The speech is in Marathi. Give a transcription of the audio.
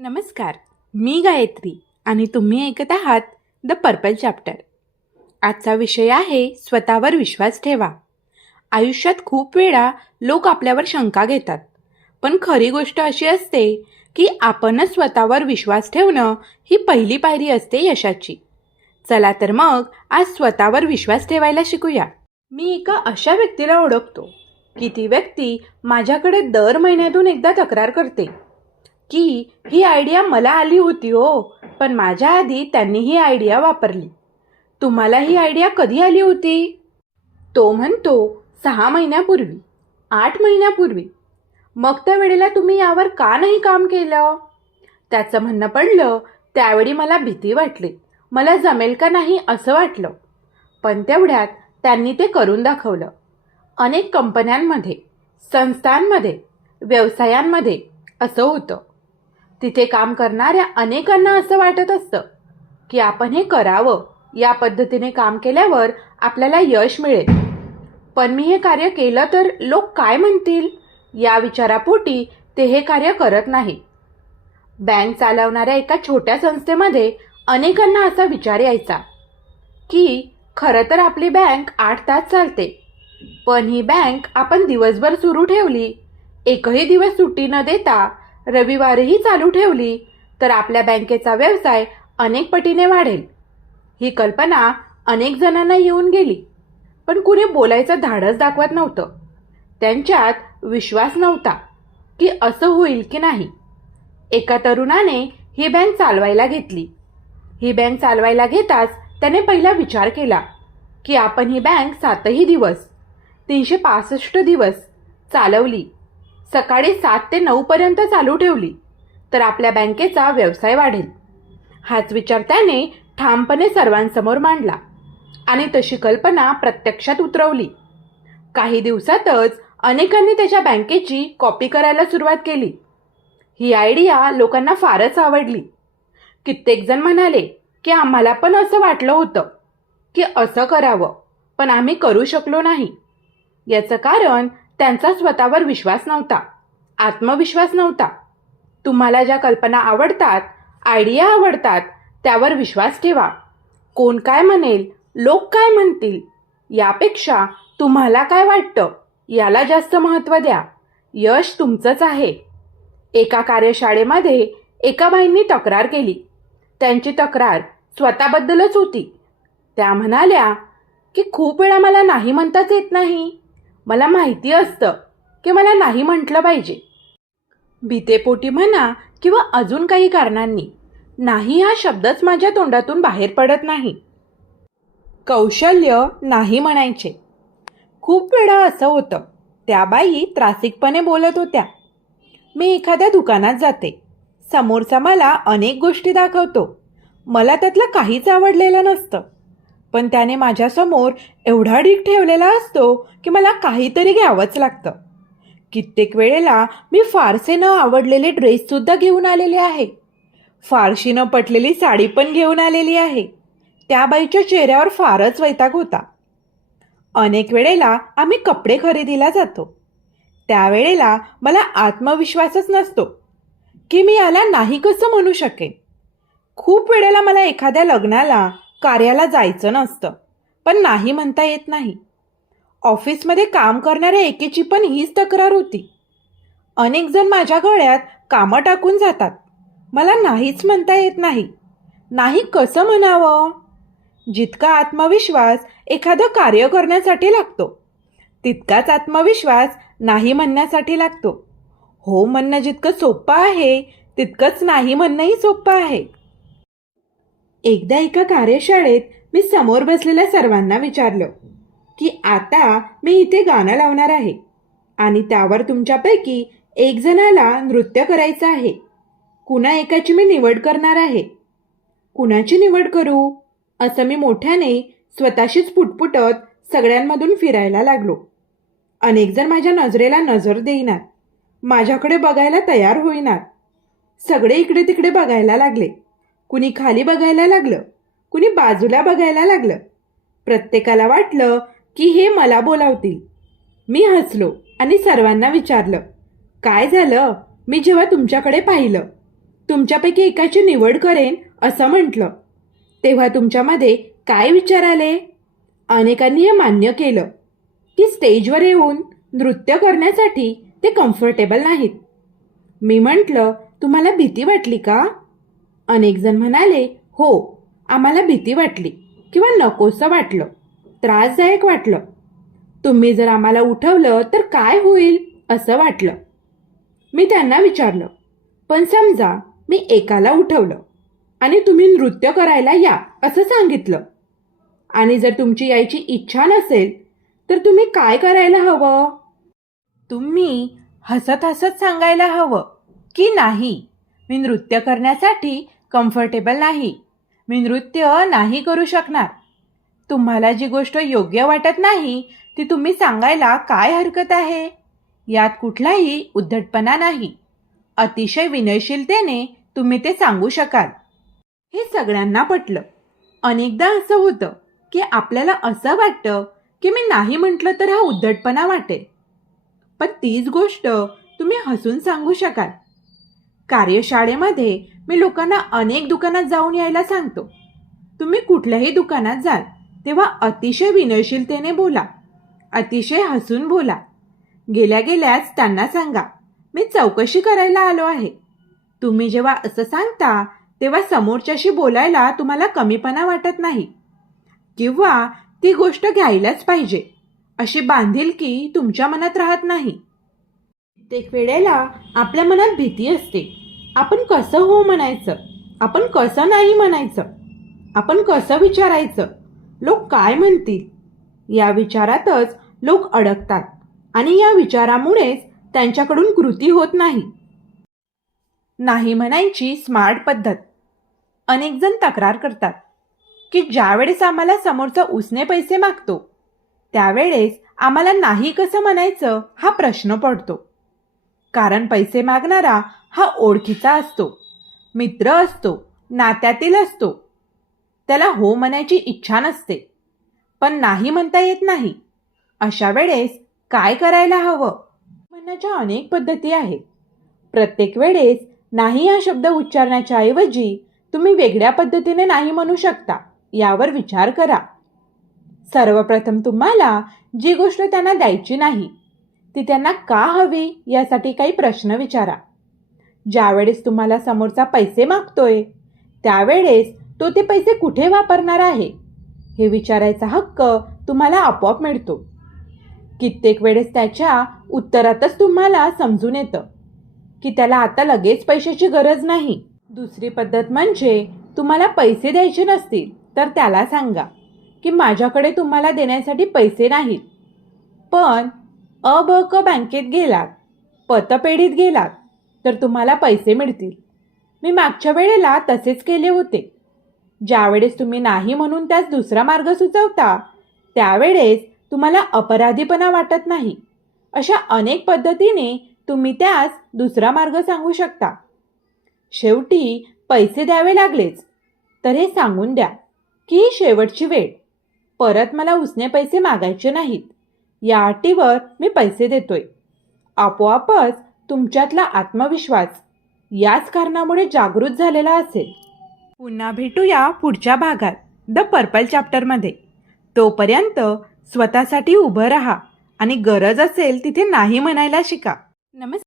नमस्कार मी गायत्री आणि तुम्ही ऐकत आहात द पर्पल चॅप्टर आजचा विषय आहे स्वतःवर विश्वास ठेवा. आयुष्यात खूप वेळा लोक आपल्यावर शंका घेतात पण खरी गोष्ट अशी असते की आपणच स्वतःवर विश्वास ठेवणं ही पहिली पायरी असते यशाची. चला तर मग आज स्वतःवर विश्वास ठेवायला शिकूया. मी एका अशा व्यक्तीला ओळखतो की ती व्यक्ती माझ्याकडे दर महिन्यातून एकदा तक्रार करते. की ही आयडिया मला आली होती हो पण माझ्या आधी त्यांनी ही आयडिया वापरली. तुम्हाला ही आयडिया कधी आली होती? तो म्हणतो सहा महिन्यापूर्वी आठ महिन्यापूर्वी. मग त्या वेळेला तुम्ही यावर का नाही काम केलं? त्याचं म्हणणं पडलं त्यावेळी मला भीती वाटली. मला जमेल का नाही असं वाटलं. पण तेवढ्यात त्यांनी ते करून दाखवलं. अनेक कंपन्यांमध्ये संस्थांमध्ये व्यवसायांमध्ये असं होतं. तिथे काम करणाऱ्या अनेकांना असं वाटत असतं की आपण हे करावं. या पद्धतीने काम केल्यावर आपल्याला यश मिळेल. पण मी हे कार्य केलं तर लोक काय म्हणतील? या विचारापोटी ते हे कार्य करत नाही. बँक चालवणाऱ्या एका छोट्या संस्थेमध्ये अनेकांना असा विचार यायचा की खरं तर आपली बँक आठ तास चालते. पण ही बँक आपण दिवसभर सुरू ठेवली. एकही दिवस सुट्टी न देता रविवारही चालू ठेवली तर आपल्या बँकेचा व्यवसाय अनेक पटीने वाढेल. ही कल्पना अनेक जणांना येऊन गेली पण कुणी बोलायचं धाडस दाखवत नव्हतं. त्यांच्यात विश्वास नव्हता की असं होईल की नाही. एका तरुणाने ही बँक चालवायला घेतली. ही बँक चालवायला घेताच त्याने पहिला विचार केला की आपण ही बँक सातही दिवस तीनशे पासष्ट दिवस चालवली. सकाळी सात ते नऊपर्यंत चालू ठेवली तर आपल्या बँकेचा व्यवसाय वाढेल. हाच विचार त्याने ठामपणे सर्वांसमोर मांडला आणि तशी कल्पना प्रत्यक्षात उतरवली. काही दिवसातच अनेकांनी त्याच्या बँकेची कॉपी करायला सुरुवात केली. ही आयडिया लोकांना फारच आवडली. कित्येक जण म्हणाले की आम्हाला पण असं वाटलं होतं की असं करावं पण आम्ही करू शकलो नाही. याचं कारण त्यांचा स्वतःवर विश्वास नव्हता. आत्मविश्वास नव्हता. तुम्हाला ज्या कल्पना आवडतात आयडिया आवडतात त्यावर विश्वास ठेवा. कोण काय म्हणेल लोक काय म्हणतील यापेक्षा तुम्हाला काय वाटतं याला जास्त महत्त्व द्या. यश तुमचंच आहे. एका कार्यशाळेमध्ये एका बाईंनी तक्रार केली. त्यांची तक्रार स्वतःबद्दलच होती. त्या म्हणाल्या की खूप वेळा मला नाही म्हणताच येत नाही. मला माहिती असतं की मला नाही म्हटलं पाहिजे. भीतेपोटी म्हणा किंवा अजून काही कारणांनी नाही हा शब्दच माझ्या तोंडातून बाहेर पडत नाही. कौशल्य नाही म्हणायचे. खूप वेळा असं होतं. त्या बाई त्रासिकपणे बोलत होत्या. मी एखाद्या दुकानात जाते. समोरचा मला अनेक गोष्टी दाखवतो. मला त्यातलं काहीच आवडलेलं नसतं. पण त्याने माझ्यासमोर एवढा ढीक ठेवलेला असतो की मला काहीतरी घ्यावंच लागतं. कित्येक वेळेला मी फारसे न आवडलेले ड्रेससुद्धा घेऊन आलेले आहे. फारशी न पटलेली साडी पण घेऊन आलेली आहे. त्या बाईच्या चेहऱ्यावर फारच वैताग होता. अनेक वेळेला आम्ही कपडे खरेदीला जातो. त्यावेळेला मला आत्मविश्वासच नसतो की मी याला नाही कसं म्हणू शकेन. खूप वेळेला मला एखाद्या लग्नाला कार्याला जायचं नसतं. पण नाही म्हणता येत नाही. ऑफिसमध्ये काम करणाऱ्या एकेची पण हीच तक्रार होती. अनेक जण माझ्या गळ्यात कामं टाकून जातात. मला नाहीच म्हणता येत नाही. नाही कसं म्हणावं? जितका आत्मविश्वास एखादं कार्य करण्यासाठी लागतो तितकाच आत्मविश्वास नाही म्हणण्यासाठी लागतो. हो म्हणणं जितकं सोपं आहे तितकंच नाही म्हणणंही सोपं आहे. एकदा एका कार्यशाळेत मी समोर बसलेल्या सर्वांना विचारलं की आता मी इथे गाणं लावणार आहे आणि त्यावर तुमच्यापैकी एक जणाला नृत्य करायचं आहे. कुणा एकाची मी निवड करणार आहे? कुणाची निवड करू? असं मी मोठ्याने स्वतःशीच पुटपुटत सगळ्यांमधून फिरायला लागलो. अनेक जण माझ्या नजरेला नजर देईनात. माझ्याकडे बघायला तयार होईनात. सगळे इकडे तिकडे बघायला लागले. कुणी खाली बघायला लागलं कुणी बाजूला बघायला लागलं. प्रत्येकाला वाटलं की हे मला बोलावतील. मी हसलो आणि सर्वांना विचारलं काय झालं? मी जेव्हा तुमच्याकडे पाहिलं तुमच्यापैकी एकाची निवड करेन असं म्हटलं. तेव्हा तुमच्यामध्ये काय विचार आले? अनेकांनी हे मान्य केलं. की स्टेजवर येऊन नृत्य करण्यासाठी ते कम्फर्टेबल नाहीत. मी म्हटलं तुम्हाला भीती वाटली का? अनेकजण म्हणाले हो आम्हाला भीती वाटली किंवा नकोसं वाटलं त्रासदायक वाटलं. तुम्ही जर आम्हाला उठवलं तर काय होईल असं वाटलं. मी त्यांना विचारलं पण समजा मी एकाला उठवलं आणि तुम्ही नृत्य करायला या असं सांगितलं आणि जर तुमची यायची इच्छा नसेल तर तुम्ही काय करायला हवं? तुम्ही हसत हसत सांगायला हवं की नाही? मी नृत्य करण्यासाठी कम्फर्टेबल नाही. मी नृत्य नाही करू शकणार. तुम्हाला जी गोष्ट योग्य वाटत नाही ती तुम्ही सांगायला काय हरकत आहे? यात कुठलाही उद्धटपणा नाही. अतिशय विनयशीलतेने तुम्ही ते सांगू शकाल. हे सगळ्यांना पटलं. अनेकदा असं होतं की आपल्याला असं वाटतं की मी नाही म्हटलं तर हा उद्धटपणा वाटेल. पण तीच गोष्ट तुम्ही हसून सांगू शकाल. कार्यशाळेमध्ये मी लोकांना अनेक दुकानात जाऊन यायला सांगतो. तुम्ही कुठल्याही दुकानात जाल तेव्हा अतिशय विनयशीलतेने बोला. अतिशय हसून बोला. गेल्या गेल्याच त्यांना सांगा मी चौकशी करायला आलो आहे. तुम्ही जेव्हा असं सांगता तेव्हा समोरच्याशी बोलायला तुम्हाला कमीपणा वाटत नाही. किंवा ती गोष्ट घ्यायलाच पाहिजे अशी बांधिलकी तुमच्या मनात राहत नाही. प्रत्येक वेळेला आपल्या मनात भीती असते. आपण कसं हो म्हणायचं? आपण कसं नाही म्हणायचं? आपण कसं विचारायचं? लोक काय म्हणतील? या विचारातच लोक अडकतात आणि या विचारामुळेच त्यांच्याकडून कृती होत नाही. नाही म्हणायची स्मार्ट पद्धत. अनेकजण तक्रार करतात की ज्यावेळेस आम्हाला समोरचा उसने पैसे मागतो त्यावेळेस आम्हाला नाही कसं म्हणायचं हा प्रश्न पडतो. कारण पैसे मागणारा हा ओळखीचा असतो. मित्र असतो. नात्यातील असतो. त्याला हो म्हणायची इच्छा नसते. पण नाही म्हणता येत नाही. अशा वेळेस काय करायला हवं? म्हणण्याच्या अनेक पद्धती आहेत. प्रत्येक वेळेस नाही हा शब्द उच्चारण्याच्या ऐवजी तुम्ही वेगळ्या पद्धतीने नाही म्हणू शकता यावर विचार करा. सर्वप्रथम तुम्हाला जी गोष्ट त्यांना द्यायची नाही ती त्यांना का हवी यासाठी काही प्रश्न विचारा. ज्यावेळेस तुम्हाला समोरचा पैसे मागतोय त्यावेळेस तो ते पैसे कुठे वापरणार आहे? हे विचारायचा हक्क तुम्हाला आपोआप मिळतो. कित्येक वेळेस त्याच्या उत्तरातच तुम्हाला समजून येतं की त्याला आता लगेच पैशाची गरज नाही. दुसरी पद्धत म्हणजे तुम्हाला पैसे द्यायचे नसतील तर त्याला सांगा की माझ्याकडे तुम्हाला देण्यासाठी पैसे नाहीत. पण अ ब क बँकेत गेलात पतपेढीत गेलात तर तुम्हाला पैसे मिळतील. मी मागच्या वेळेला तसेच केले होते. ज्यावेळेस तुम्ही नाही म्हणून त्यास दुसरा मार्ग सुचवता त्यावेळेस तुम्हाला अपराधीपणा वाटत नाही. अशा अनेक पद्धतीने तुम्ही त्यास दुसरा मार्ग सांगू शकता. शेवटी पैसे द्यावे लागलेच. तर हे सांगून द्या की ही शेवटची वेळ. परत मला उसने पैसे मागायचे नाहीत. या अटीवर मी पैसे देतोय. आपोआपच तुमच्यातला आत्मविश्वास याच कारणामुळे जागृत झालेला असेल. पुन्हा भेटूया पुढच्या भागात द पर्पल चॅप्टरमध्ये तोपर्यंत स्वतःसाठी उभं राहा आणि गरज असेल तिथे नाही म्हणायला शिका. नमस्कार.